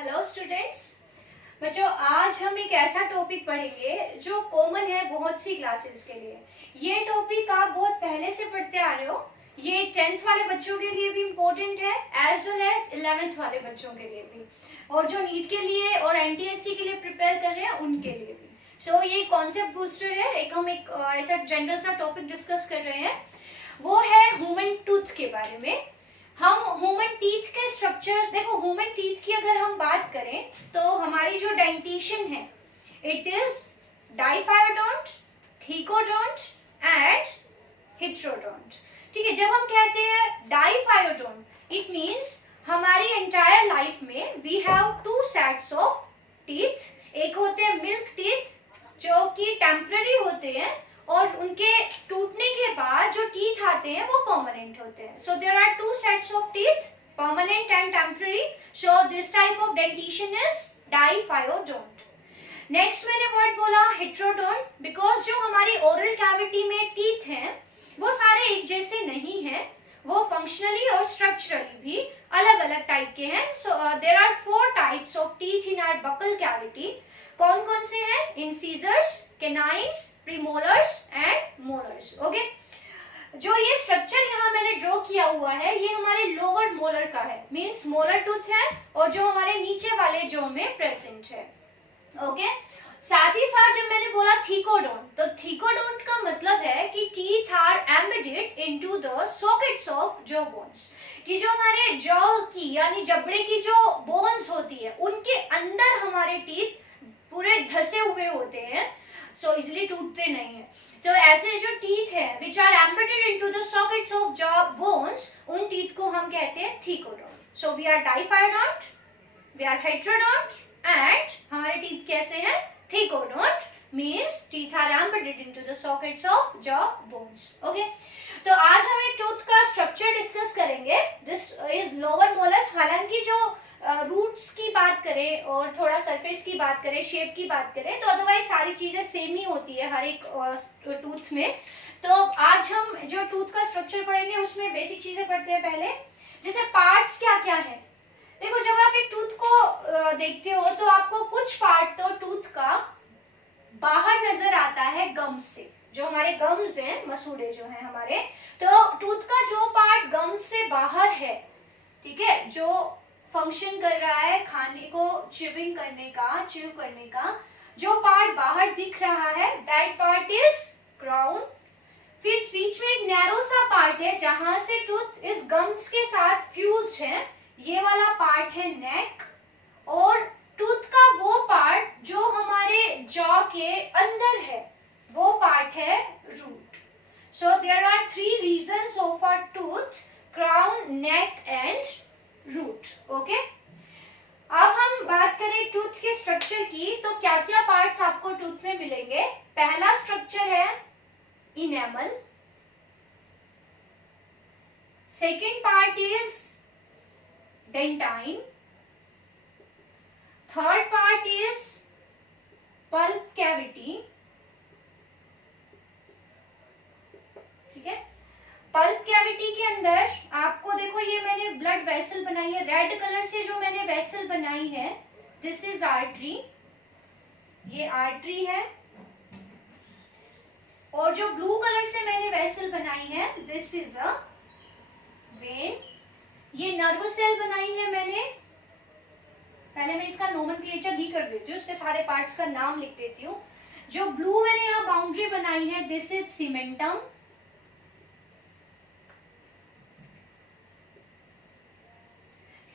Hello students. बच्चों, आज हम एक ऐसा टॉपिक पढ़ेंगे जो कॉमन है बहुत सी क्लासेस के लिए। ये टॉपिक आप बहुत पहले से पढ़ते आ रहे हो। ये 10th वाले बच्चों के लिए भी इम्पोर्टेंट है एज वेल एज 11th वाले बच्चों के लिए भी, और जो नीट के लिए और एनटीएससी के लिए प्रिपेयर कर रहे हैं उनके लिए भी। सो ये कॉन्सेप्ट बूस्टर है। एक ऐसा जनरल सा टॉपिक डिस्कस कर रहे हैं, वो है ह्यूमन टूथ के बारे में। हम ह्यूमन टीथ के स्ट्रक्चर्स देखो। ह्यूमन टीथ की अगर हम बात करें तो हमारी जो डेंटिशन है it is diphyodont, thecodont and heterodont. ठीक है, जब हम कहते हैं डाइफायोडोंट इट मींस हमारी एंटायर लाइफ में we have two sets of teeth. एक होते हैं मिल्क टीथ जो कि टेम्पररी होते हैं, और उनके टूटने के बाद जो टीथ आते हैं वो परमानेंट होते हैं। So there are two sets of teeth, permanent and temporary. So this type of dentition is diphyodont. Next मैंने वर्ड बोला हेट्रोडोंट, बिकॉज जो हमारी ओरल कैविटी में टीथ हैं वो सारे एक जैसे नहीं हैं, वो फंक्शनली और स्ट्रक्चरली भी अलग अलग टाइप के हैं। So there are 4 types of teeth in our buccal cavity. कौन कौन से हैं? Incisors, canines, premolars and molars. Okay, जो ये स्ट्रक्चर यहाँ मैंने ड्रॉ किया हुआ है ये हमारे लोअर मोलर का है, मींस मोलर टूथ है, और जो हमारे नीचे वाले जॉ में प्रेजेंट है। ओके, साथ ही साथ जब मैंने बोला थीकोडोंट, तो थीकोडोंट का मतलब है कि teeth are embedded into the sockets of jaw bones, कि जो हमारे जॉ की यानी जबड़े की जो बोन्स होती है उनके अंदर हमारे टीथ पूरे धसे हुए होते हैं, सो इजिली टूटते नहीं है। तो ऐसे जो टीथ है which are embedded into the sockets of jaw bones, उन टीथ को हम कहते हैं thecodont. So we are diphyodont, we are heterodont and हमारे टीथ कैसे हैं? Thecodont, means teeth are embedded into the sockets of jaw bones. Okay, तो आज हम एक टूथ का स्ट्रक्चर डिस्कस करेंगे। This is lower molar. हालांकि जो रूट्स की बात करें और थोड़ा सरफेस की बात करें, शेप की बात करें, तो अदरवाइज सारी चीजें सेम ही होती है हर एक टूथ में। तो आज हम जो टूथ का स्ट्रक्चर पढ़ेंगे उसमें बेसिक चीजें पढ़ते हैं पहले। जैसे पार्ट्स क्या क्या है। देखो, जब आप एक टूथ को देखते हो तो आपको कुछ पार्ट तो टूथ का बाहर नजर आता है गम्स से। जो हमारे गम्स हैं, मसूड़े जो हैं हमारे, तो टूथ का जो पार्ट गम्स से बाहर है, ठीक है, जो फंक्शन कर रहा है खाने को च्यूइंग करने का, च्यू करने का, जो पार्ट बाहर दिख रहा है दैट पार्ट इज क्राउन। फिर बीच में एक नैरो सा पार्ट है जहां से टूथ इस गम्स के साथ फ्यूज्ड है, ये वाला पार्ट है नेक। और टूथ का वो पार्ट जो हमारे जॉ के अंदर है वो पार्ट है root. So there are 3 regions of a tooth: crown, neck and root. Okay, अब हम बात करें टूथ के स्ट्रक्चर की, तो क्या क्या पार्ट्स आपको टूथ में मिलेंगे। पहला स्ट्रक्चर है enamel, second part is dentine, third part is pulp cavity. ठीक है, पल्प कैविटी के अंदर आपको देखो, ये मैंने ब्लड वेसल बनाई है रेड कलर से। जो मैंने वेसल बनाई है दिस इज आर्टरी, ये आर्टरी है। और जो ब्लू कलर से मैंने वेसल बनाई है दिस इज अ वेन। ये नर्व सेल बनाई है मैंने। पहले मैं इसका नोमेनक्लेचर ही कर देती हूँ, इसके सारे पार्ट्स का नाम लिख देती हूँ। जो ब्लू मैंने यहाँ बाउंड्री बनाई है दिस इज सीमेंटम।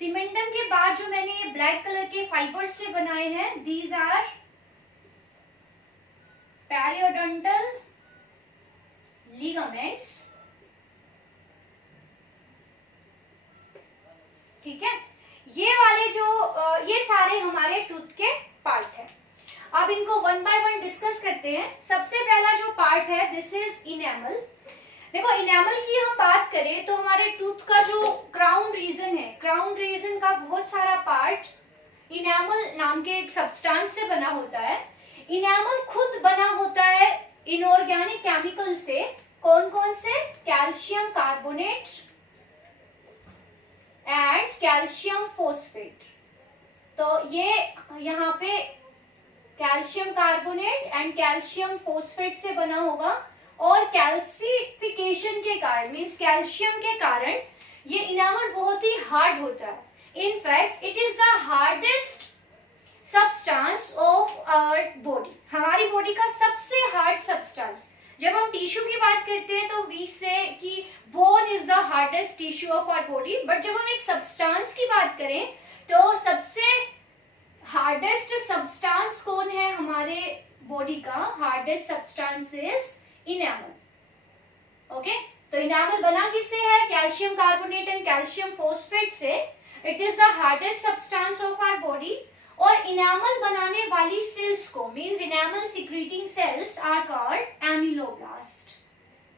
सीमेंटम के बाद जो मैंने ये ब्लैक कलर के फाइबर्स से बनाए हैं दीज आर पेरियोडोंटल लिगामेंट्स। ठीक है, ये वाले जो ये सारे हमारे टूथ के पार्ट हैं। अब इनको वन बाय वन डिस्कस करते हैं। सबसे पहला जो पार्ट है दिस इज इनेमल। देखो, इनेमल की हम बात करें तो हमारे टूथ का जो क्राउन रीजन है, क्राउन रीजन का बहुत सारा पार्ट इनेमल नाम के एक सब्सटेंस से बना होता है। इनेमल खुद बना होता है इनऑर्गेनिक केमिकल से। कौन कौन से? Calcium carbonate and calcium phosphate. तो ये यहाँ पे calcium carbonate and calcium phosphate से बना होगा, और कैल्सिफिकेशन के कारण मीन्स कैल्शियम के कारण ये इनामल बहुत ही हार्ड होता है. In fact it is the hardest substance of our body. हमारी बॉडी का सबसे हार्ड सब्सटेंस. जब हम टिश्यू की बात करते हैं तो वी से कि bone is the hardest tissue of our body, but जब हम एक सब्सटेंस की बात करें तो सबसे हार्डेस्ट सब्सटेंस कौन है हमारे बॉडी का? Hardest substance is enamel. Okay, तो इनामल बना किससे है? Calcium carbonate and calcium phosphate से. It is the hardest substance of our body. और इनामल बनाने वाली सेल्स को means enamel secreting cells are called ameloblast.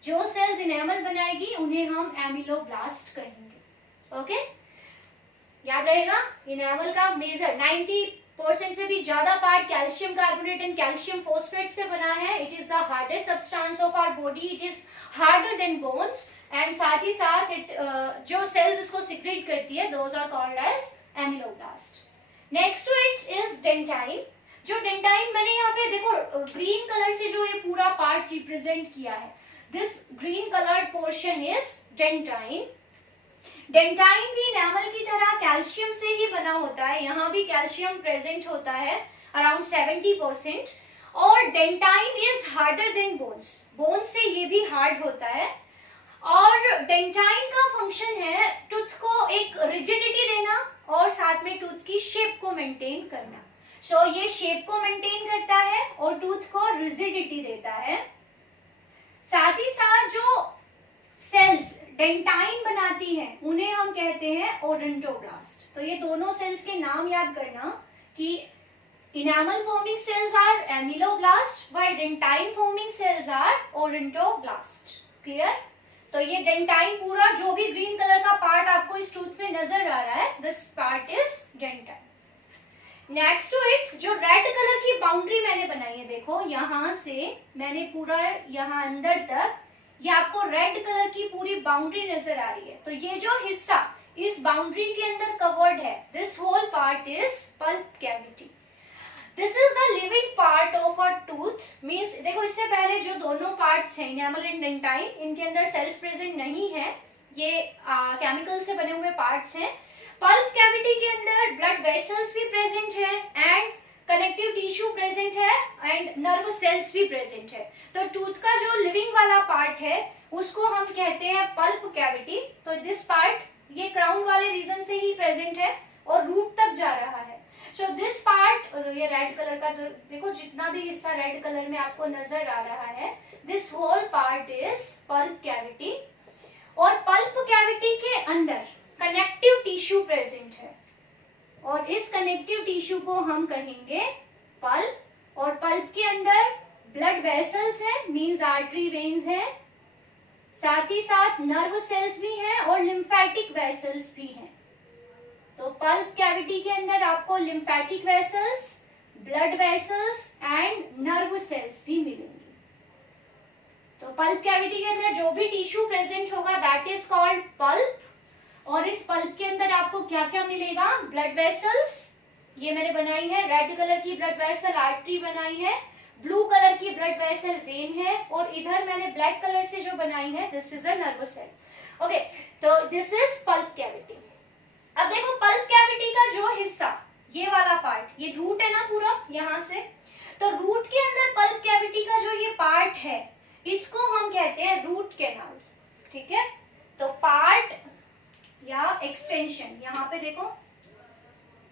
जो सेल्स इनामल बनाएगी उन्हें हम एमिलोब्लास्ट कहेंगे. ओके, याद रहेगा इनामल का मेजर 90% से भी ज्यादा part calcium carbonate and calcium phosphate से बना है. It is the hardest substance of our body. It is harder than bones and साथ ही साथ जो सेल्स इसको सिक्रीट करती है those are called as ameloblast. Next to it is dentine. जो डेंटाइन मैंने यहाँ पे देखो ग्रीन कलर से जो ये पूरा पार्ट रिप्रेजेंट किया है, this green coloured portion is dentine. Dentine भी इनामल की तरह कैल्शियम से ही बना होता है. यहाँ भी कैल्शियम प्रेजेंट होता है अराउंड 70%. और dentine is harder than bones. Bones से ये भी हार्ड होता है. और डेंटाइन का फंक्शन है टूथ को एक रिजिडिटी देना और साथ में टूथ की शेप को मेंटेन करना. सो ये शेप को मेंटेन करता है और टूथ को रिजिडिटी देता है. साथ ही साथ जो सेल्स डेंटाइन बनाती हैं उन्हें हम कहते हैं ओडोंटोब्लास्ट. तो ये दोनों सेल्स के नाम याद करना कि enamel forming cells are ameloblast while dentine forming cells are odontoblast. Clear? तो ये डेंटाइन पूरा जो भी ग्रीन कलर का पार्ट आपको इस टूथ में नजर आ रहा है, this part is dentine. Next to it जो रेड कलर की बाउंड्री मैंने बनाई है, देखो यहाँ से मैंने पूरा यहाँ अंदर तक ये आपको रेड कलर की पूरी बाउंड्री नजर आ रही है. तो ये जो हिस्सा इस बाउंड्री के अंदर कवर्ड है, this whole part is pulp cavity. This is the living part of a tooth. Means देखो इससे पहले जो दोनों पार्ट्स हैं इनेमल एंड डेंटाइन, इनके अंदर सेल्स प्रेजेंट नहीं है. ये केमिकल से बने हुए पार्ट्स हैं. पल्प कैविटी के अंदर ब्लड वेसल्स भी प्रेजेंट है एंड कनेक्टिव टिश्यू प्रेजेंट है एंड नर्व सेल्स भी प्रेजेंट है. तो टूथ का जो लिविंग वाला पार्ट है उसको हम कहते हैं पल्प कैविटी. तो दिस पार्ट ये क्राउन वाले रीजन से ही प्रेजेंट है और रूट तक जा रहा है. सो दिस पार्ट ये रेड कलर का देखो जितना भी हिस्सा रेड कलर में आपको नजर आ रहा है, this whole part is pulp cavity. और पल्प कैविटी के अंदर कनेक्टिव टिश्यू प्रेजेंट है और इस कनेक्टिव टिश्यू को हम कहेंगे पल्प. और पल्प के अंदर ब्लड वेसल्स है मींस आर्टरी वेन्स है. साथ ही साथ नर्व सेल्स भी हैं और लिम्फेटिक वेसल्स भी हैं. तो पल्प कैविटी के अंदर आपको lymphatic vessels, blood vessels and nerve cells भी मिलेंगी. तो पल्प कैविटी के अंदर जो भी टिश्यू प्रेजेंट होगा दैट इज कॉल्ड पल्प. और इस पल्प के अंदर आपको क्या क्या मिलेगा? ब्लड वेसल्स, ये मैंने बनाई है रेड कलर की ब्लड वेसल आर्टरी बनाई है. ब्लू कलर की ब्लड वेसल वेन है और इधर मैंने ब्लैक कलर से जो बनाई है this is a nerve cell. Okay, तो दिस इज पल्प कैविटी. अब देखो पल्प कैविटी का जो हिस्सा ये वाला पार्ट, ये रूट है ना पूरा यहाँ से, तो रूट के अंदर पल्प कैविटी का जो ये पार्ट है इसको हम कहते हैं रूट कैनाल. ठीक है, तो पार्ट या एक्सटेंशन, यहाँ पे देखो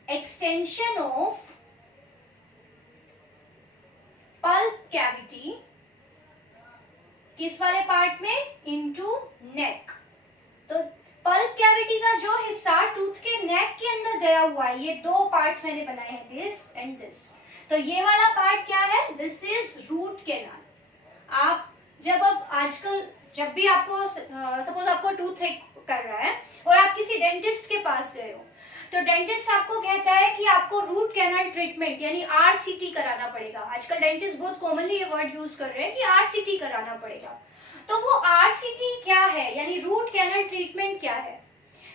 एक्सटेंशन ऑफ पल्प कैविटी किस वाले पार्ट में? इनटू नेक. तो पल्प कैविटी का जो हिस्सा टूथ के नेक के अंदर गया हुआ है, ये दो पार्ट्स मैंने बनाए हैं, दिस एंड दिस. तो ये वाला पार्ट क्या है? This is root canal. आप जब अब आजकल जब भी आपको सपोज आपको टूथ कर रहा है और आप किसी डेंटिस्ट के पास गए हो, तो डेंटिस्ट आपको कहता है कि आपको रूट कैनाल ट्रीटमेंट यानी आरसीटी कराना पड़ेगा. आजकल डेंटिस्ट बहुत कॉमनली ये वर्ड यूज कर रहे हैं कि आरसीटी कराना पड़ेगा. तो वो आरसीटी क्या है यानी रूट कैनाल ट्रीटमेंट क्या है?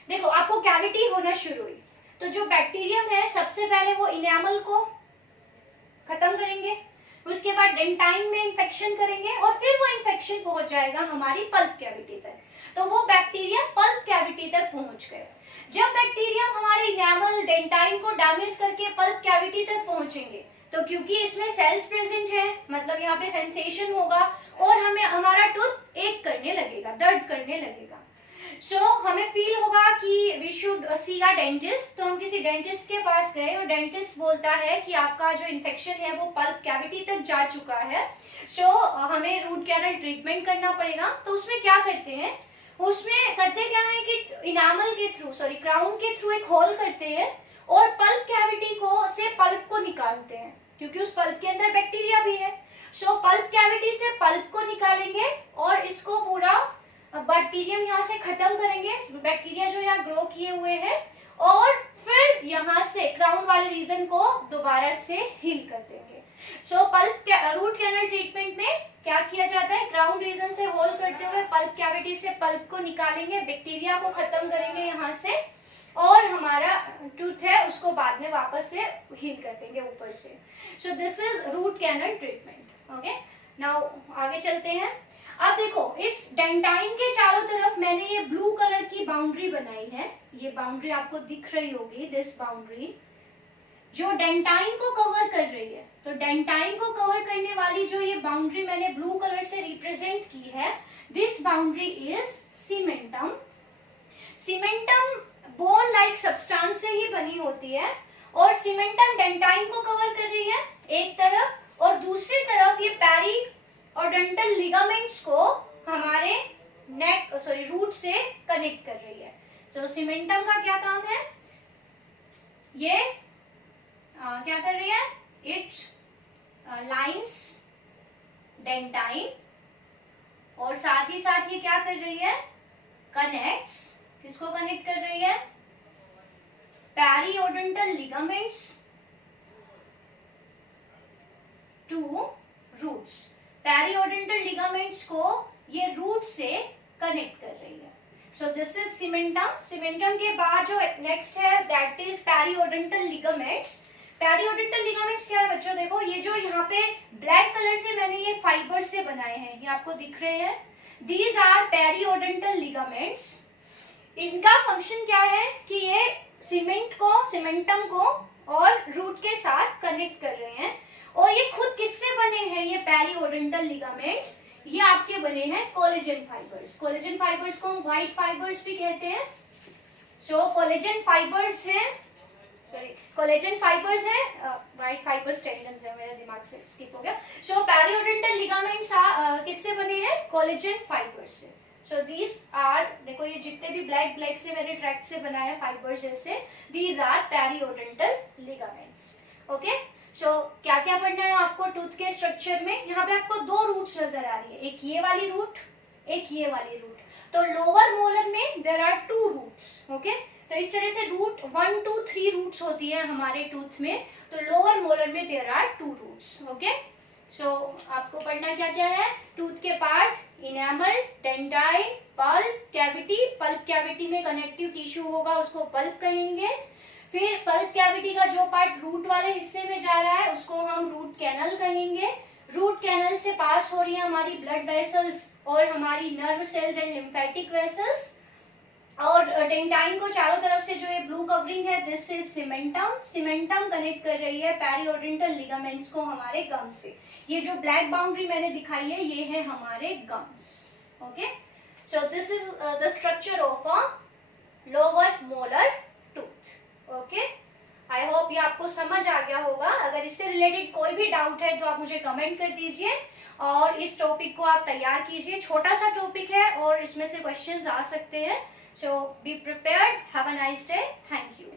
देखो आपको कैविटी होना शुरू हुई, तो जो बैक्टीरियम है सबसे पहले वो इनेमल को खत्म करेंगे, उसके बाद डेंटाइन में इन्फेक्शन करेंगे और फिर वो इन्फेक्शन पहुंच जाएगा हमारी पल्प कैविटी तक। तो वो बैक्टीरिया पल्प कैविटी तक पहुंच गए। जब बैक्टीरियम हमारे इनेमल डेंटाइन को डैमेज करके पल्प कैविटी तक पहुंचेंगे तो क्योंकि इसमें सेल्स प्रेजेंट है, मतलब यहाँ पे सेंसेशन होगा और हमें हमारा टूथ एक करने लगेगा, दर्द करने लगेगा। हमें फील होगा कि we should see a dentist. तो हम किसी डेंटिस्ट के पास गए और डेंटिस्ट बोलता है कि आपका जो इन्फेक्शन है वो पल्प कैविटी तक जा चुका है, हमें रूट कैनल ट्रीटमेंट करना पड़ेगा। तो उसमें क्या करते हैं, उसमें करते क्या है कि इनामल के थ्रू क्राउन के थ्रू एक होल करते हैं और पल्प कैविटी से पल्प को निकालते हैं, क्योंकि उस पल्प के अंदर बैक्टीरिया भी है। पल्प कैविटी से पल्प को निकालेंगे और इसको पूरा बैक्टीरियम यहाँ से खत्म करेंगे, बैक्टीरिया जो यहाँ ग्रो किए हुए हैं, और फिर यहाँ से क्राउन वाले रीजन को दोबारा से हील कर देंगे। पल्प रूट कैनल ट्रीटमेंट में क्या किया जाता है, क्राउन रीजन से होल करते हुए पल्प कैविटी से पल्प को निकालेंगे, बैक्टीरिया को खत्म करेंगे यहाँ से, और हमारा टूथ है उसको बाद में वापस से हील कर देंगे ऊपर से। So this is root canal treatment. Okay, now आगे चलते हैं। अब देखो, इस डेंटाइन के चारों तरफ मैंने ये ब्लू कलर की बाउंड्री बनाई है, ये बाउंड्री आपको दिख रही होगी, दिस बाउंड्री जो डेंटाइन को कवर कर रही है। तो डेंटाइन को कवर करने वाली जो ये बाउंड्री मैंने ब्लू कलर से रिप्रेजेंट की है, this boundary is cementum. Cementum bone like substance से ही बनी होती है और सीमेंटम डेंटाइन को कवर कर रही है एक तरफ, और दूसरी तरफ ये पेरिओडोंटल लिगामेंट्स को हमारे रूट से कनेक्ट कर रही है। सीमेंटम का क्या काम है, ये क्या कर रही है, इट लाइंस डेंटाइन, और साथ ही साथ ये क्या कर रही है, कनेक्ट्स, किसको कनेक्ट कर रही है, periodontal ligaments two roots. Periodontal ligaments को ये रूट से कनेक्ट कर रही है। This is cementum. सीमेंटम के बाद जो नेक्स्ट है that is periodontal ligaments. Periodontal ligaments क्या है बच्चों, देखो ये जो यहाँ पे ब्लैक कलर से मैंने ये फाइबर से बनाए हैं, ये आपको दिख रहे हैं, दीज आर पेरिओडोंटल लिगामेंट्स। इनका फंक्शन क्या है कि ये सीमेंटम को और रूट के साथ कनेक्ट कर रहे हैं। और ये खुद किससे बने हैं, ये पेरिओडोंटल लिगामेंट्स, ये आपके बने हैं कोलेजन फाइबर्स। कोलेजन फाइबर्स को हम व्हाइट फाइबर्स भी कहते हैं। कोलेजन फाइबर्स है, कोलेजन फाइबर्स है, व्हाइट फाइबर्स टेंडन्स है, मेरे दिमाग से स्किप हो गया। पेरिओडोंटल लिगामेंट्स किससे बने हैं, कोलेजन फाइबर्स से। दीज आर, देखो ये जितने भी ब्लैक से मैंने ट्रैक्ट से बनाए फाइबर्स जैसे, these are periodontal ligaments. Okay, क्या क्या पढ़ना है आपको टूथ के स्ट्रक्चर में, यहाँ पे आपको दो रूट्स नजर आ रही है, एक ये वाली रूट, एक ये वाली रूट। तो लोअर मोलर में देयर आर 2 रूट्स। ओके, तो इस तरह से रूट 1 2 3 रूट्स होती है हमारे टूथ में, तो लोअर मोलर में देयर आर 2 रूट्स। ओके, आपको पढ़ना क्या क्या है, टूथ के part, enamel, dentine, pulp cavity. Pulp cavity में कनेक्टिव टिश्यू होगा, उसको पल्प कहेंगे। फिर पल्प कैविटी का जो पार्ट रूट वाले हिस्से में जा रहा है उसको हम रूट कैनल कहेंगे। रूट कैनल से पास हो रही है हमारी ब्लड वेसल्स और हमारी nerve cells and lymphatic vessels. और डेंटाइन को चारों तरफ से जो ये ब्लू कवरिंग है, this is cementum. Cementum connect कर रही है पेरिओडोंटल लिगामेंट्स को हमारे गम्स से। ये जो ब्लैक बाउंड्री मैंने दिखाई है ये है हमारे gums. Okay, so this is the structure of a lower molar tooth. Okay, I hope ये आपको समझ आ गया होगा। अगर इससे रिलेटेड कोई भी डाउट है तो आप मुझे कमेंट कर दीजिए और इस टॉपिक को आप तैयार कीजिए। छोटा सा टॉपिक है और इसमें से क्वेश्चंस आ सकते हैं। So be prepared. Have a nice day. Thank you.